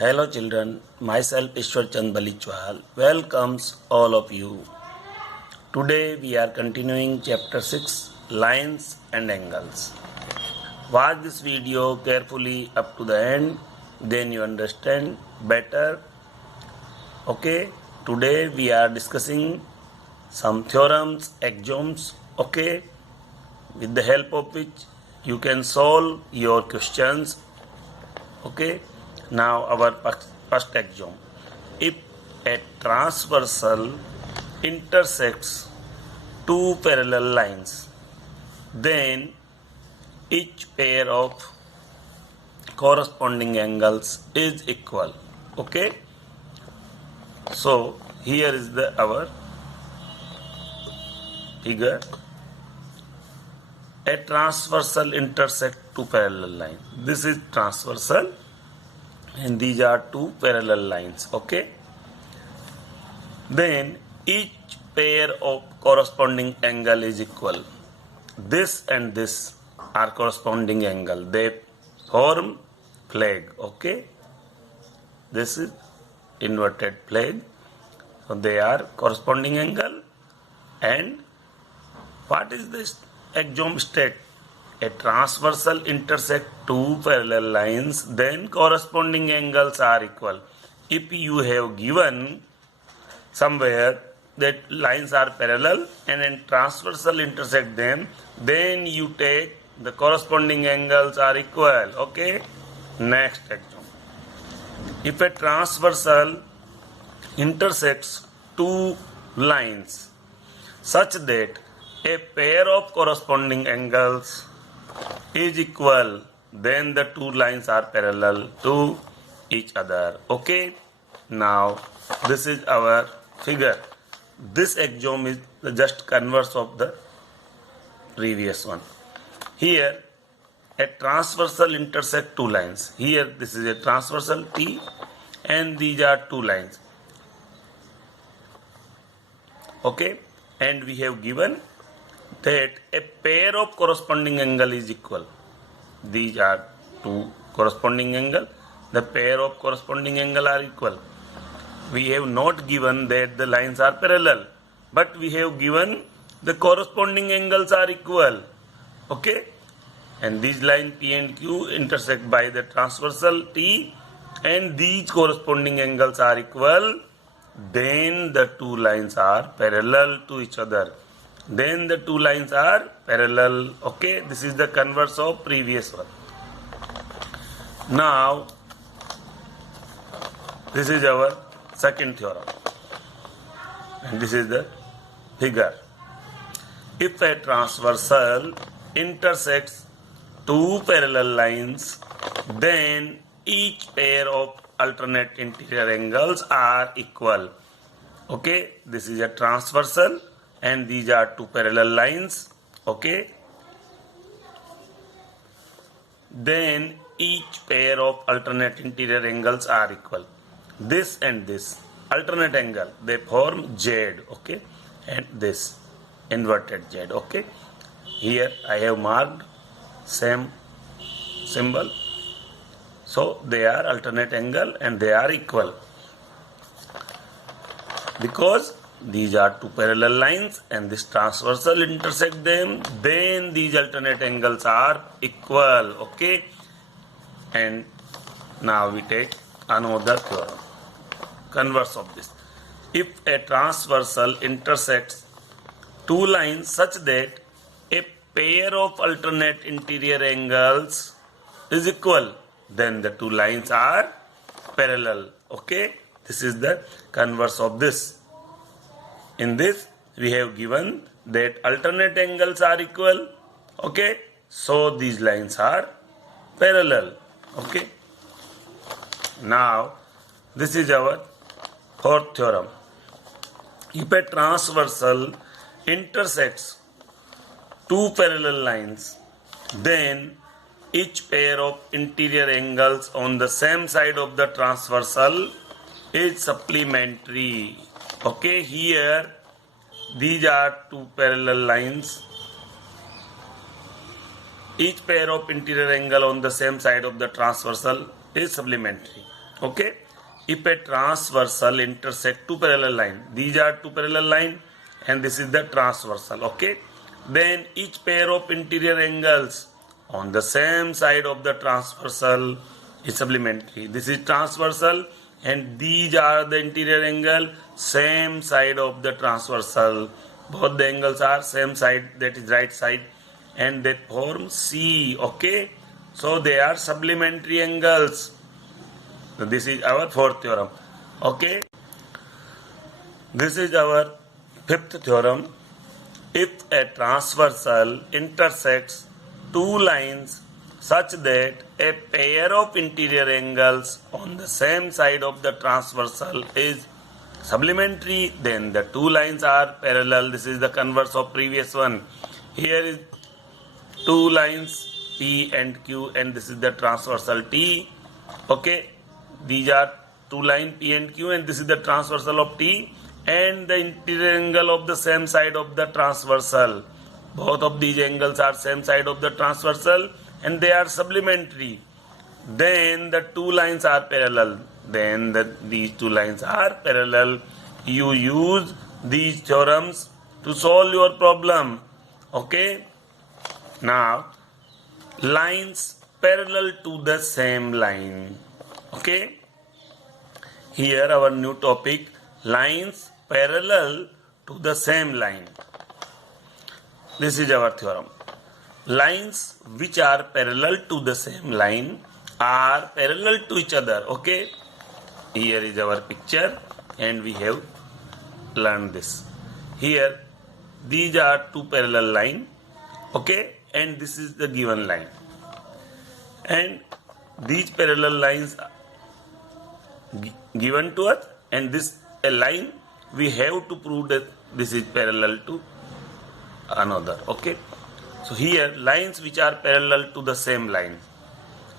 Hello children, myself Ishwar Chand Balichwal welcomes all of you. Today we are continuing chapter 6 Lines and Angles. Watch this video carefully up to the end, then you understand better. Okay, today we are discussing some theorems, axioms, okay, with the help of which you can solve your questions. Okay, now our first axiom. If a transversal intersects two parallel lines, then each pair of corresponding angles is equal. Okay, so here is our figure. A transversal intersect two parallel lines. This is transversal and these are two parallel lines. Okay, then each pair of corresponding angle is equal. This and this are corresponding angle. They form flag. Okay, this is inverted flag. So they are corresponding angle. And what is this axiom state? A transversal intersect two parallel lines, then corresponding angles are equal. If you have given somewhere that lines are parallel and then transversal intersect them, then you take the corresponding angles are equal. Okay, next axiom. If a transversal intersects two lines such that a pair of corresponding angles is equal, then the two lines are parallel to each other. Okay, now this is our figure. This axiom is the just converse of the previous one. Here a transversal intersect two lines. Here this is a transversal T and these are two lines. Okay, and we have given that a pair of corresponding angle is equal. These are two corresponding angle. The pair of corresponding angle are equal. We have not given that the lines are parallel, but we have given the corresponding angles are equal. Okay, and these lines P and Q intersect by the transversal T and these corresponding angles are equal. Then the two lines are parallel to each other. Then the two lines are parallel. Okay, this is the converse of previous one. Now this is our second theorem and this is the figure. If a transversal intersects two parallel lines, then each pair of alternate interior angles are equal. Okay, this is a transversal and these are two parallel lines. Okay, then each pair of alternate interior angles are equal. This and this alternate angle, they form Z. Okay, and this inverted Z. Okay, here I have marked same symbol, so they are alternate angle and they are equal because these are two parallel lines and this transversal intersect them, then these alternate angles are equal. Okay, and now we take another theorem, converse of this. If a transversal intersects two lines such that a pair of alternate interior angles is equal, then the two lines are parallel. Okay, this is the converse of this. In this we have given that alternate angles are equal. Okay, so these lines are parallel. Okay, now this is our fourth theorem. If a transversal intersects two parallel lines, then each pair of interior angles on the same side of the transversal is supplementary. Okay, here these are two parallel lines. Each pair of interior angle on the same side of the transversal is supplementary. Okay, if a transversal intersect two parallel line, these are two parallel line and this is the transversal. Okay, then each pair of interior angles on the same side of the transversal is supplementary. This is transversal and these are the interior angle, same side of the transversal. Both the angles are same side, that is right side, and they form C. Okay, so they are supplementary angles. So this is our fourth theorem. Okay, this is our fifth theorem. If a transversal intersects two lines such that a pair of interior angles on the same side of the transversal is supplementary, then the two lines are parallel. This is the converse of previous one. Here is two lines P and Q and this is the transversal T. Okay, these are two lines P and Q and this is the transversal of T and the interior angle of the same side of the transversal. Both of these angles are same side of the transversal and they are supplementary. Then the two lines are parallel. Then these two lines are parallel. You use these theorems to solve your problem. Okay. Now, lines parallel to the same line. Okay. Here our new topic, lines parallel to the same line. This is our theorem. Lines which are parallel to the same line are parallel to each other. Okay. Here is our picture and we have learned this. Here these are two parallel lines. Okay, and this is the given line. And these parallel lines given to us and this a line we have to prove that this is parallel to another. Okay, so here lines which are parallel to the same line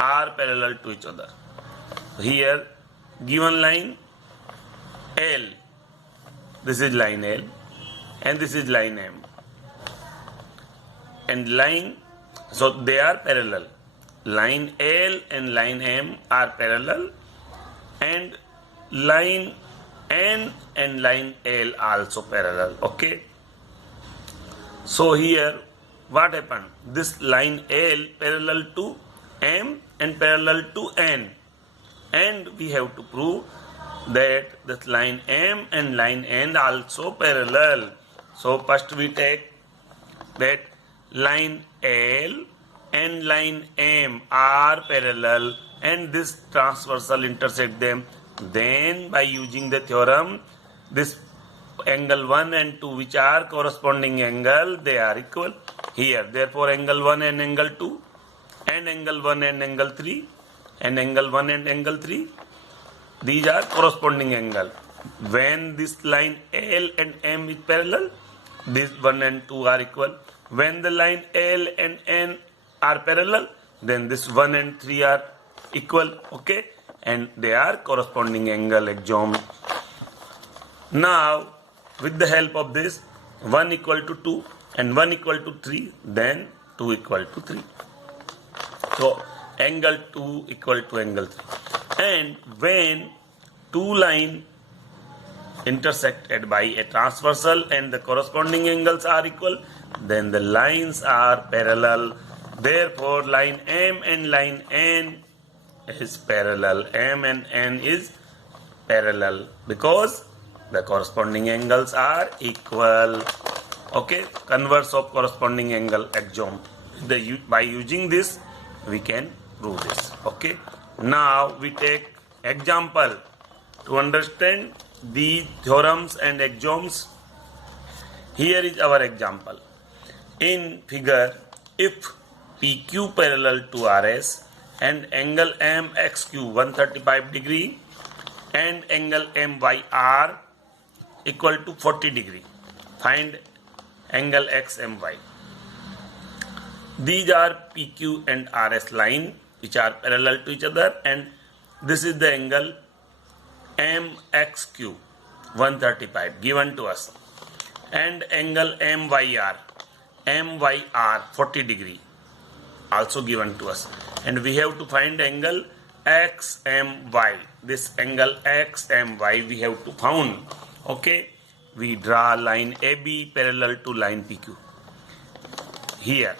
are parallel to each other. Here given line L, this is line L and this is line M, and line, so they are parallel. Line L and line M are parallel and line N and line L also parallel. Okay, so here what happened, this line L parallel to M and parallel to N, and we have to prove that this line M and line N also parallel. So first we take that line L and line M are parallel and this transversal intersect them. Then by using the theorem, this angle 1 and 2 which are corresponding angle, they are equal here. Therefore angle 1 and angle 2 and angle 1 and angle 3 and angle 1 and angle 3, these are corresponding angle. When this line L and M is parallel, this 1 and 2 are equal. When the line L and N are parallel, then this 1 and 3 are equal. Okay, and they are corresponding angle axiom. Now with the help of this, 1 equal to 2 and 1 equal to 3, then 2 equal to 3. So angle 2 equal to angle 3. And when two lines intersected by a transversal and the corresponding angles are equal, then the lines are parallel. Therefore line M and line N is parallel. M and N is parallel because the corresponding angles are equal. Okay, converse of corresponding angle axiom. By using this we can prove this. Okay, now we take example to understand these theorems and axioms. Here is our example. In figure, if PQ parallel to RS and angle MXQ 135 degree and angle MYR equal to 40 degree, find angle XMY. These are PQ and RS line which are parallel to each other, and this is the angle MXQ 135 given to us, and angle MYR 40 degree also given to us, and we have to find angle XMY. This angle XMY we have to found. Okay, we draw line AB parallel to line PQ. Here,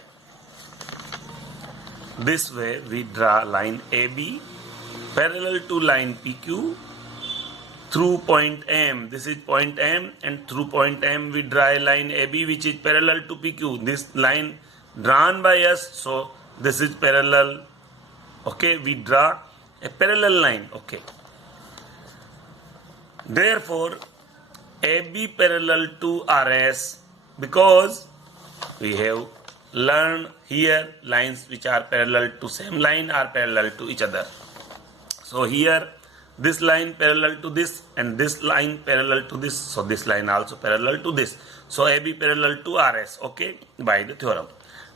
this way we draw line AB parallel to line PQ through point M. This is point M, and through point M we draw a line AB which is parallel to PQ. This line drawn by us, so this is parallel. Okay, we draw a parallel line. Okay, therefore AB parallel to RS, because we have learned here lines which are parallel to same line are parallel to each other. So here this line parallel to this and this line parallel to this, so this line also parallel to this. So AB parallel to RS, okay, by the theorem.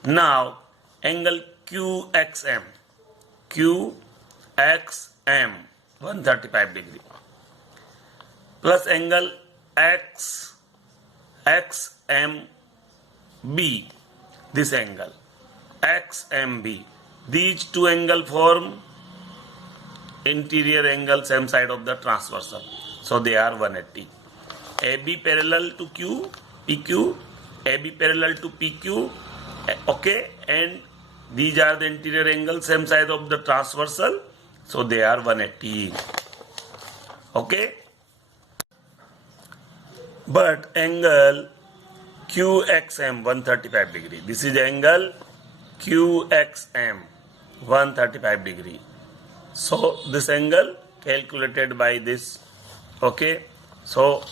Now angle QXM 135 degree plus angle XMB, this angle XMB, these two angles form interior angle same side of the transversal, so they are 180. AB parallel to PQ, AB parallel to PQ, okay, and these are the interior angles same side of the transversal, so they are 180. Okay, but angle QXM 135 degree, this is angle QXM 135 degree. So this angle calculated by this. Okay, so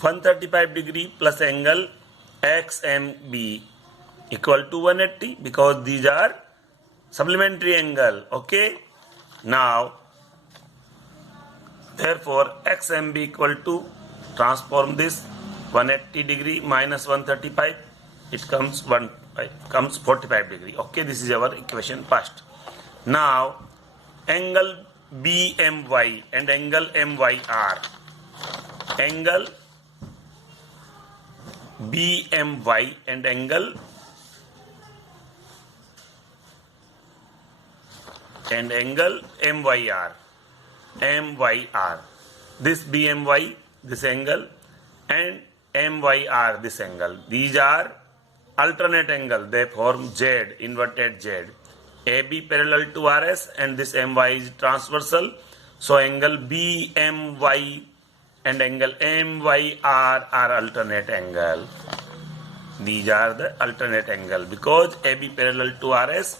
135 degree plus angle XMB equal to 180, because these are supplementary angle. Okay, now therefore XMB equal to, transform this 180 degree minus 135, it comes 45 degree. Okay, this is our equation first. Now angle BMY and angle MYR, angle BMY and angle MYR, this BMY, this angle, and MYR, this angle, these are alternate angle, they form Z, inverted Z. AB parallel to RS and this MY is transversal, so angle BMY and angle MYR are alternate angle. These are the alternate angle because AB parallel to RS.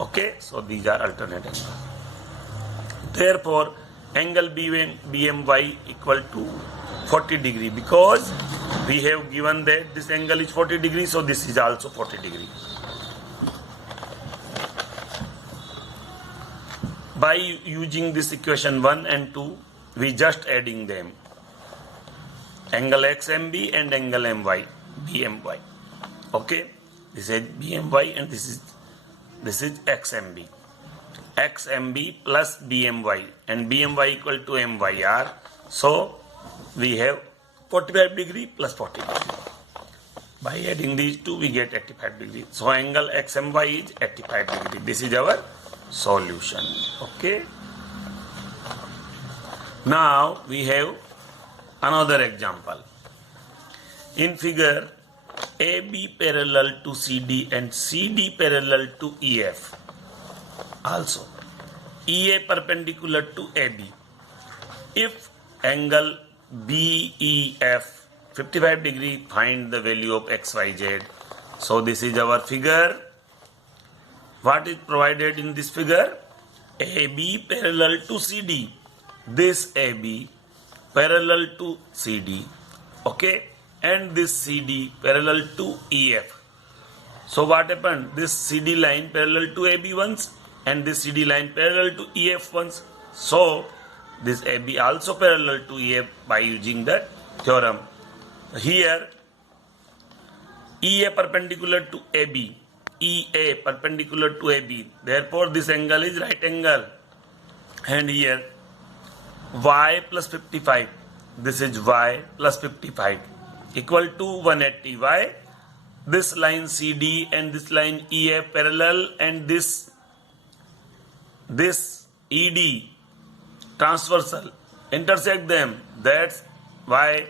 Okay, so these are alternate angle. Therefore angle BMY equal to 40 degree, because we have given that this angle is 40 degree, so this is also 40 degree. By using this equation 1 and 2, we just adding them, angle XMB and angle BMY. Okay, this is BMY and this is XMB. XMB plus BMY and BMY equal to MYR. So we have 45 degree plus 40 degree. By adding these two, we get 85 degree. So angle XMY is 85 degree. This is our solution. Okay. Now we have another example. In figure, AB parallel to CD and CD parallel to EF. Also, EA perpendicular to AB. If angle BEF 55 degree, find the value of XYZ. So this is our figure. What is provided in this figure? AB parallel to CD. This AB parallel to CD. Okay, and this CD parallel to EF. So what happened? This CD line parallel to AB once and this CD line parallel to EF once. So this AB also parallel to EF by using the theorem. Here EA perpendicular to AB, EA perpendicular to AB. Therefore this angle is right angle. And here Y plus 55. This is Y plus 55 equal to 180. Why? This line CD and this line EF parallel, and this this ED transversal intersect them. That's why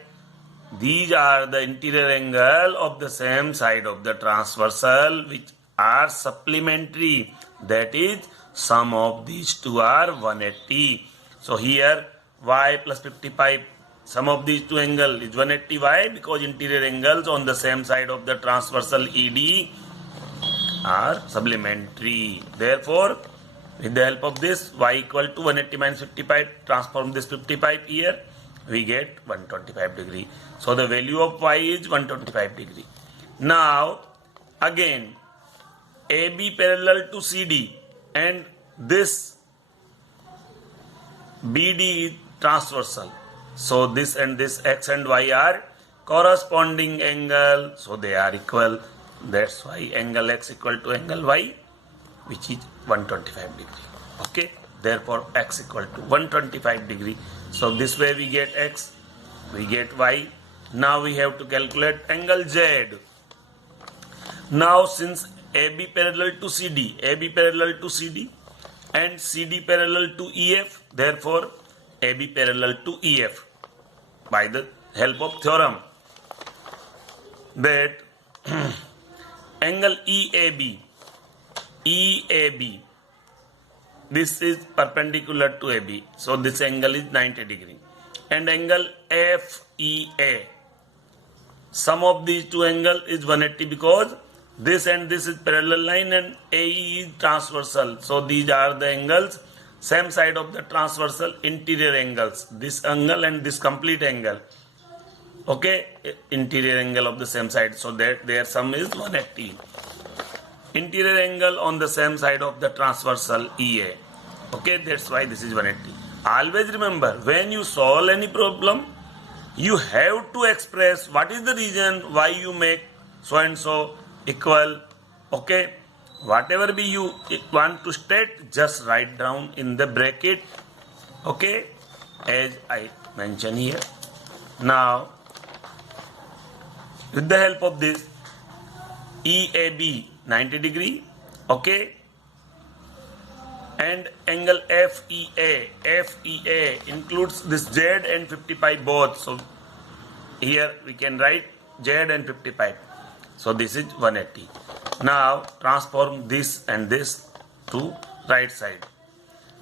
these are the interior angle of the same side of the transversal which are supplementary. That is, sum of these two are 180. So here y plus 55, sum of these two angles is 180. Why? Because interior angles on the same side of the transversal ED are supplementary. Therefore, with the help of this, y equal to 180 minus 55, transform this 55 here, we get 125 degree. So the value of y is 125 degree. Now, again, AB parallel to CD and this BD is transversal. So this and this x and y are corresponding angle, so they are equal. That's why angle x equal to angle y, which is 125 degree. Okay, therefore x equal to 125 degree. So this way we get x, we get y. Now we have to calculate angle z. Now since AB parallel to CD, AB parallel to CD and CD parallel to EF, therefore AB parallel to EF, by the help of theorem that angle EAB, this is perpendicular to AB, so this angle is 90 degree, and angle FEA, sum of these two angles is 180 because this and this is parallel line and AE is transversal. So these are the angles, same side of the transversal interior angles. This angle and this complete angle. Okay, interior angle of the same side. So that their sum is 180. Interior angle on the same side of the transversal EA. Okay, that's why this is 180. Always remember, when you solve any problem, you have to express what is the reason why you make so and so equal. Okay, whatever be you want to state, just write down in the bracket. Okay, as I mentioned here. Now, with the help of this EAB 90 degree, okay, and angle FEA includes this Z and 55 both. So here we can write Z and 55. So this is 180. Now transform this and this to right side.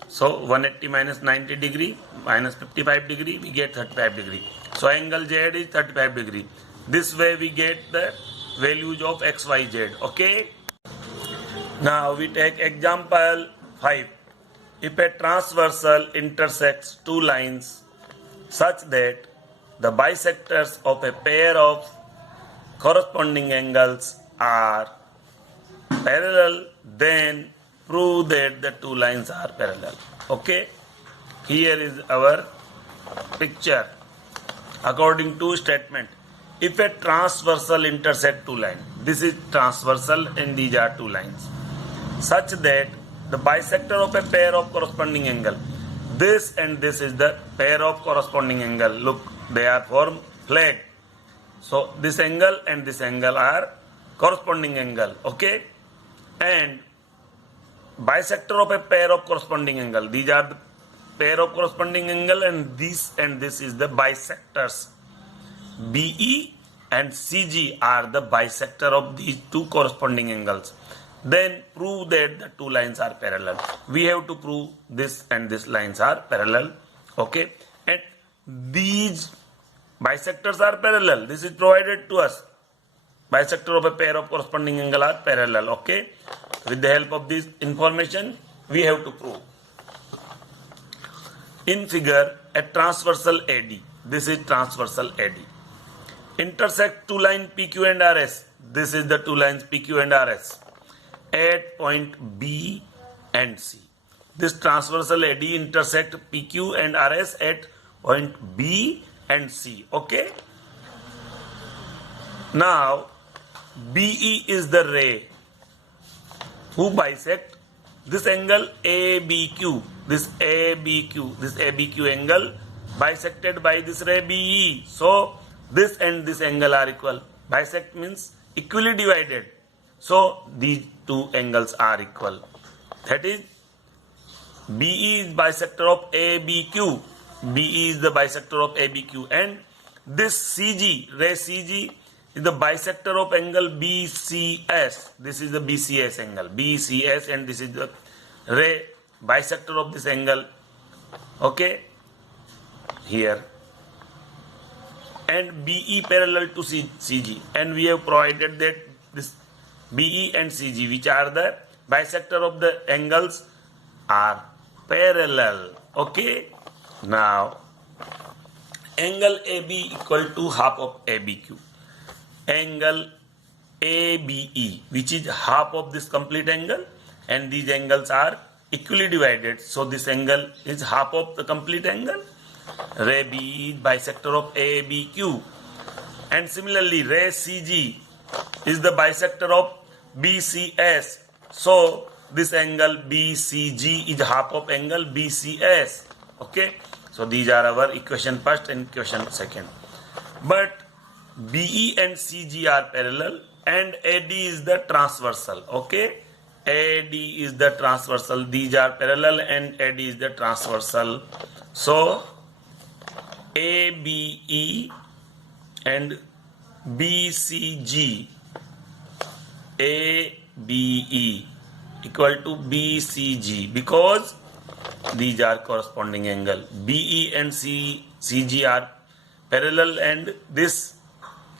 So 180 minus 90 degree minus 55 degree, we get 35 degree. So angle Z is 35 degree. This way we get the values of x, y, z. Okay. Now we take example 5. If a transversal intersects two lines such that the bisectors of a pair of corresponding angles are parallel, then prove that the two lines are parallel. Okay. Here is our picture. According to statement, if a transversal intersect two lines, this is transversal and these are two lines, such that the bisector of a pair of corresponding angle, this and this is the pair of corresponding angle. Look, they are formed flag. So this angle and this angle are corresponding angle. Okay, and bisector of a pair of corresponding angle, these are the pair of corresponding angle, and this is the bisectors. BE and CG are the bisector of these two corresponding angles. Then prove that the two lines are parallel. We have to prove this and this lines are parallel. Okay, and these bisectors are parallel. This is provided to us. Bisector of a pair of corresponding angle are parallel. Okay, with the help of this information, we have to prove. In figure, a transversal AD. This is transversal AD. Intersect two lines PQ and RS. This is the two lines PQ and RS at point B and C. This transversal AD intersect PQ and RS at point B and C. Okay. Now, BE is the ray who bisect this angle ABQ. This ABQ angle bisected by this ray BE. So this and this angle are equal. Bisect means equally divided. So these two angles are equal. That is BE is bisector of ABQ. BE is the bisector of ABQ, and this CG, ray CG, is the bisector of angle BCS. This is the BCS angle, BCS, and this is the ray bisector of this angle. Okay, here. And BE parallel to CG, and we have provided that this BE and CG, which are the bisector of the angles, are parallel. Okay, now angle AB equal to half of ABQ. Angle ABE, which is half of this complete angle, and these angles are equally divided, so this angle is half of the complete angle. Ray BE is bisector of ABQ, and similarly ray CG is the bisector of BCS, so this angle BCG is half of angle BCS. Okay, so these are our equation first and equation second. But BE and CG are parallel, and AD is the transversal. Okay, AD is the transversal. These are parallel and AD is the transversal. So ABE and BCG, ABE equal to BCG, because these are corresponding angle. BE and CG are parallel and this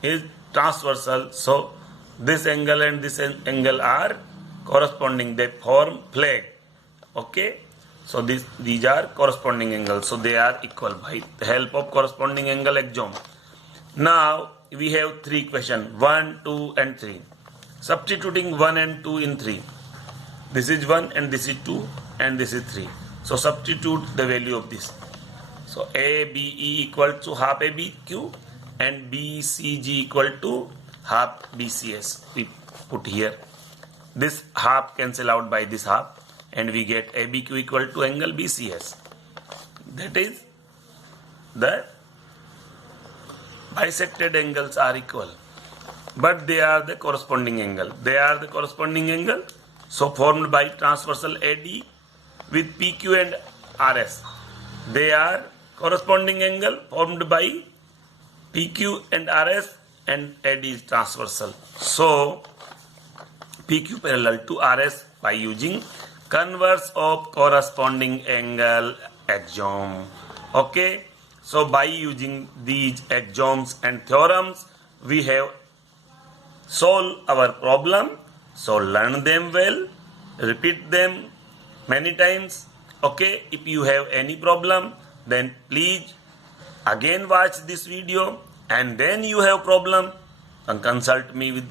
is transversal, so this angle and this angle are corresponding, they form flag. Okay, so these are corresponding angles, so they are equal by the help of corresponding angle axiom. Now we have three questions, 1, 2 and 3. Substituting 1 and 2 in 3. This is 1 and this is 2 and this is 3. So substitute the value of this. So ABE equal to half ABQ and BCG equal to half BCS. We put here. This half cancel out by this half, and we get ABQ equal to angle BCS. That is, the bisected angles are equal, but they are the corresponding angle. They are the corresponding angle, so formed by transversal AD with PQ and RS. They are corresponding angle formed by PQ and RS, and AD is transversal. So PQ parallel to RS by using converse of corresponding angle axiom. Okay, so by using these axioms and theorems, we have solved our problem. So learn them well, repeat them many times. Okay, if you have any problem, then please again watch this video, and then you have problem, and consult me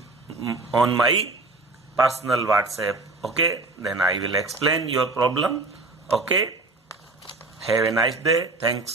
on my personal WhatsApp. Okay, then I will explain your problem. Okay, have a nice day. Thanks.